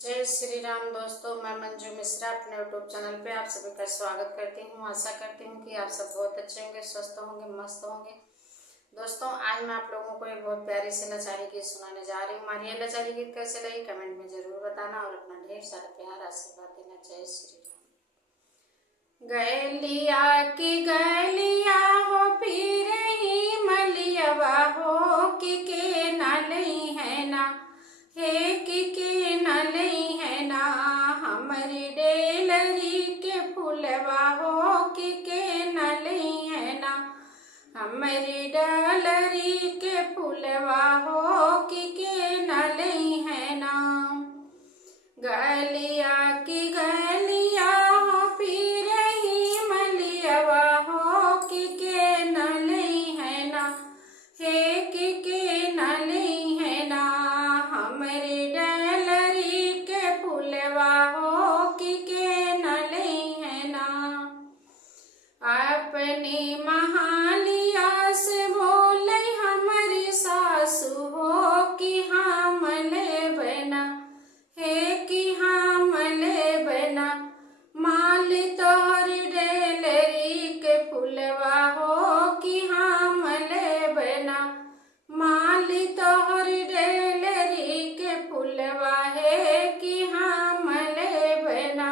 जय श्री राम दोस्तों, मैं मंजू मिश्रा अपने यूट्यूब चैनल पे आप सभी का स्वागत करती हूँ। आशा करती हूँ कि आप सब बहुत अच्छे होंगे, स्वस्थ होंगे, मस्त होंगे। दोस्तों, आज मैं आप लोगों को एक बहुत प्यारी सी लाचारी गीत सुनाने जा रही हूँ। हमारी ये लाचारी गीत कैसे लगी कमेंट में जरूर बताना और अपना ढेर सारा प्यार आशीर्वाद देना। जय श्री राम। गैलिया की गैलिया हो फिर ही मलियवा हो कि के न लई है ना, हे कि के न लई है ना, हमारी डेलरी के फूलवा हो कि के न लई है ना, हमारी डलरी के फूलवा हो कि के न लई है ना। गलिया की गलिया हो फिर ही मलियवा हो कि के न लई है ना, हे कि के न लई है ना, हमारी डलरी के फूलवा हो कि के न लई है ना। अपनी महालिया से बोले हमारी सासू हो कि हम ले बना, हे कि हम ले बना, माल तोर डेलरी के फूलवा हो कि हम ले बना, माल तोर डेलरी के फूलवा है कि हम ले बना।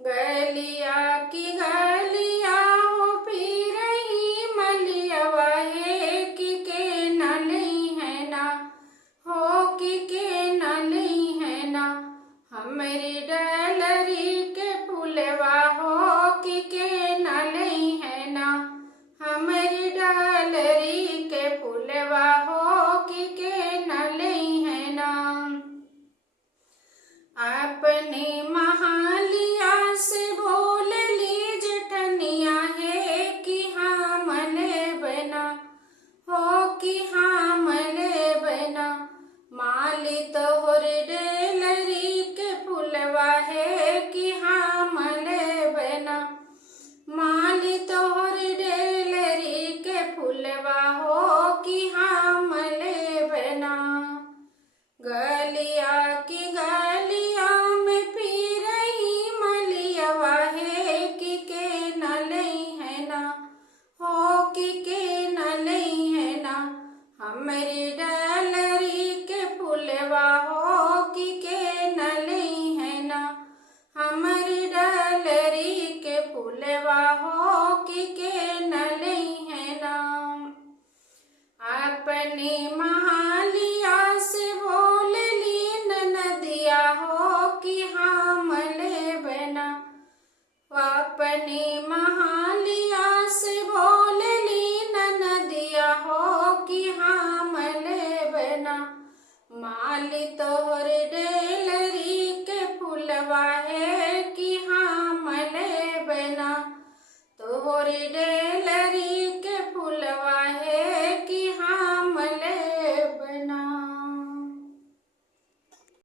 गलिया की गलिया हो फिर ही मलियवा है कि के न लई है ना, हो कि के न लई है ना, हमारी डलरी के फूलवा हो कि के न लई है ना, हमारी डलरी के फूलवा हो कि के न लई है ना। अपनी महालिया से बोल ली जटनिया है कि हम ले बना, हो कि हम ले बना, माल तो